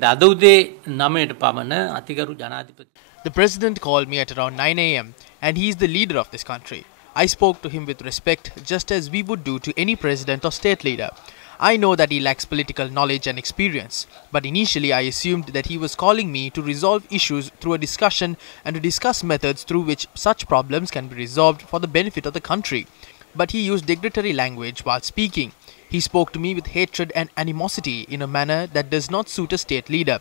The president called me at around 9 a.m. and he is the leader of this country. I spoke to him with respect, just as we would do to any president or state leader. I know that he lacks political knowledge and experience, but initially I assumed that he was calling me to resolve issues through a discussion and to discuss methods through which such problems can be resolved for the benefit of the country. But he used derogatory language while speaking. He spoke to me with hatred and animosity in a manner that does not suit a state leader.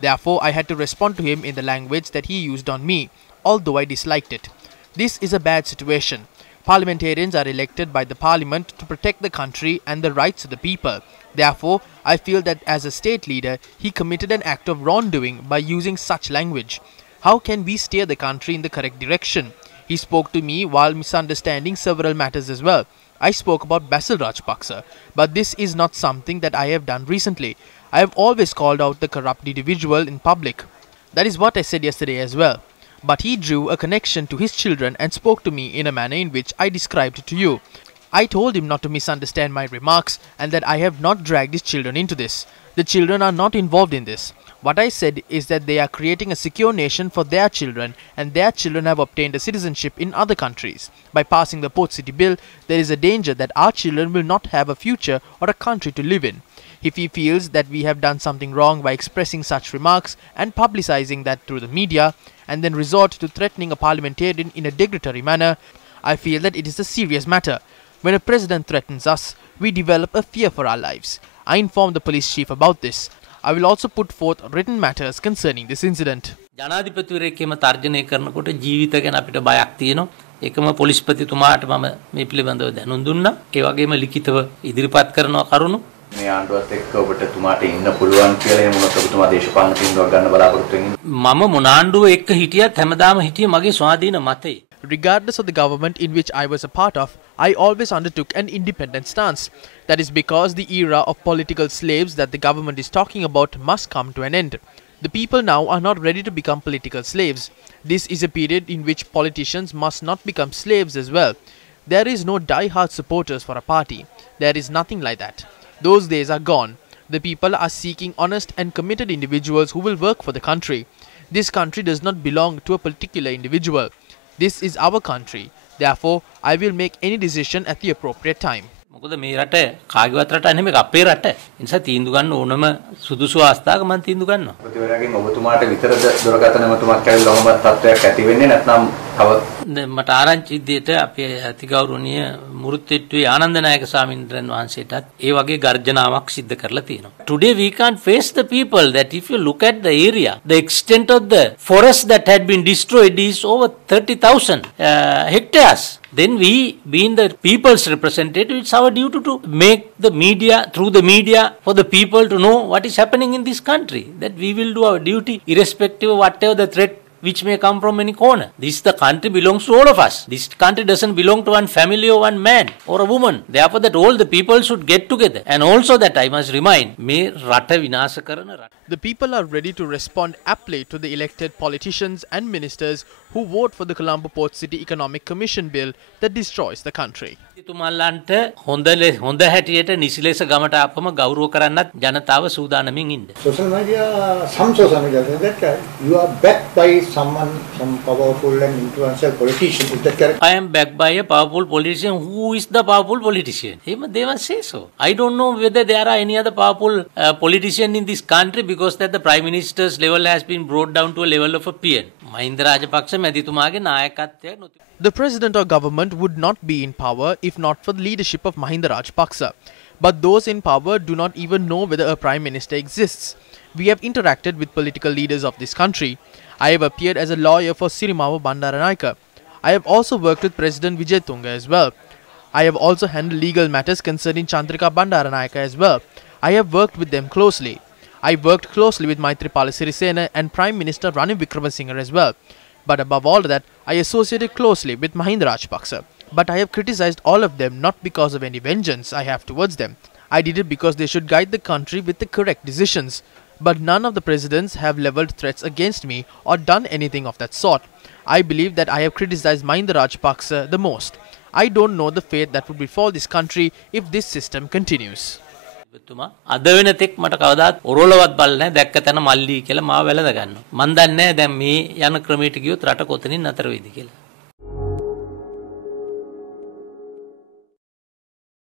Therefore, I had to respond to him in the language that he used on me, although I disliked it. This is a bad situation. Parliamentarians are elected by the parliament to protect the country and the rights of the people. Therefore, I feel that as a state leader, he committed an act of wrongdoing by using such language. How can we steer the country in the correct direction? He spoke to me while misunderstanding several matters as well. I spoke about Basil Rajapaksa, but this is not something that I have done recently. I have always called out the corrupt individual in public. That is what I said yesterday as well. But he drew a connection to his children and spoke to me in a manner in which I described to you. I told him not to misunderstand my remarks and that I have not dragged his children into this. The children are not involved in this. What I said is that they are creating a secure nation for their children and their children have obtained a citizenship in other countries. By passing the Port City Bill, there is a danger that our children will not have a future or a country to live in. If he feels that we have done something wrong by expressing such remarks and publicizing that through the media, and then resort to threatening a parliamentarian in a derogatory manner, I feel that it is a serious matter. When a president threatens us, we develop a fear for our lives. I informed the police chief about this. I will also put forth written matters concerning this incident. ජනාධිපතිවරයෙක්ම තර්ජනය කරනකොට ජීවිත ගැන අපිට බයක් තියෙනවා. ඒකම පොලිස්පතිතුමාට මම මේ පිළිබඳව දැනුම් දුන්නා. ඒ වගේම ලිඛිතව ඉදිරිපත් කරනවා කරුණු. මේ ආණ්ඩුවත් එක්ක ඔබට තුමාට ඉන්න පුළුවන් කියලා එහෙම මොනවද ඔබතුමා දේශපාලන තීන්දුවක් ගන්න බලාපොරොත්තු වෙන්නේ? මම මොන ආණ්ඩුව එක්ක හිටියත් හැමදාම හිටියේ මගේ ස්වාධීන මතේ. Regardless of the government in which I was a part of, I always undertook an independent stance. That is because the era of political slaves that the government is talking about must come to an end. The people now are not ready to become political slaves. This is a period in which politicians must not become slaves as well. There is no die-hard supporters for a party. There is nothing like that. Those days are gone. The people are seeking honest and committed individuals who will work for the country. This country does not belong to a particular individual. This is our country. Therefore, I will make any decision at the appropriate time. මොකද මේ රට කාගේවත් රට නෙමෙයි අපේ රට. ඒ නිසා තීන්දුව ගන්න ඕනම සුදුසු අවස්ථාවක මම තීන්දුව ගන්නවා. ප්‍රතිවරයාගෙන් ඔබතුමාට විතරද දුරකථන මතුමක් කැවිලා ඔබ තත්ත්වයක් ඇති වෙන්නේ නැත්නම් තව මට ආරංචි විදියට අපේ අතිගෞරවනීය මුරුත්තෙට්ටුවේ ආනන්ද නායක ස්වාමීන් වහන්සේටත් ඒ වගේ ගර්ජනාවක් සිද්ධ කරලා තියෙනවා. Today we can't face the people that if you look at the area, the extent of the forest that had been destroyed is over 30,000 hectares. Then we, being the people's representative, it's our duty to make the media, through the media, for the people to know what is happening in this country. That we will do our duty irrespective of whatever the threat which may come from any corner. This the country belongs to all of us. This country doesn't belong to one family or one man or a woman. Therefore, that all the people should get together. And also that I must remind, me rata vinasa karana rata. The people are ready to respond aptly to the elected politicians and ministers who vote for the Colombo Port City Economic Commission Bill that destroys the country. තුමල්ලන්ට හොඳ හැටියට නිසි ලෙස ගමට ආපම ගෞරව කරන්නත් ජනතාව සූදානමින් ඉන්න. Social media, some social media say that you are backed by someone, some powerful and influential politician. Is that correct? I am backed by a powerful politician. Who is the powerful politician? They must say so. I don't know whether there are any other powerful politician in this country because that the Prime Minister's level has been brought down to a level of a peon. Mahinda Rajapaksa මැතිතුමාගේ නායකත්වය නොතිබේ. The president or government would not be in power if not for the leadership of Mahinda Rajapaksa. But those in power do not even know whether a prime minister exists. We have interacted with political leaders of this country. I have appeared as a lawyer for Sirimava Bandaranayake. I have also worked with President Vijay Tunga as well. I have also handled legal matters concerning Chandrika Bandaranayake as well. I have worked with them closely. I worked closely with Maithripala Sirisena and Prime Minister Ranil Wickremesinghe as well. But above all that, I associated closely with Mahinda Rajapaksa. But I have criticized all of them not because of any vengeance I have towards them. I did it because they should guide the country with the correct decisions. But none of the presidents have leveled threats against me or done anything of that sort. I believe that I have criticized Mahinda Rajapaksa the most. I don't know the fate that would befall this country if this system continues. ඔබතුමා අද වෙනතෙක් මට කවදාත් ඔරොලවත් බලලා නැහැ දැක්ක තැන මල්ලි කියලා මාව වැළඳ ගන්නවා. මන් දන්නේ නැහැ දැන් මේ යන ක්‍රමයට ගියොත් රට කොතනින් නතර වෙයිද කියලා.